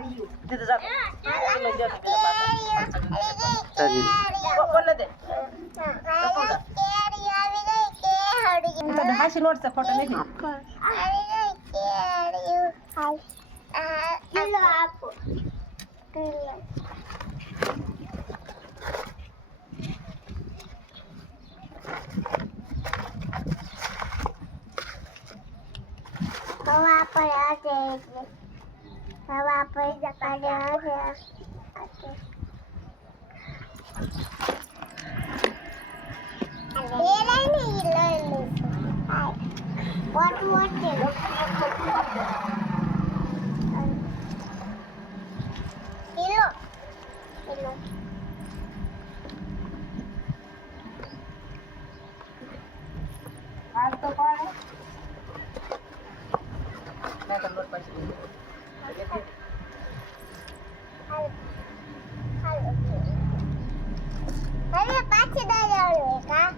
દીધું જા લઈ જાઓ બોલ દે હાસી નોટ છે ફોટો લઈ હવા પર હશે એટલે હવા પર જપાડે હશે What Hello. હાલ તો પાડે મેં તો લોટ પાછી Hello. Pachi dah jalan, Kak.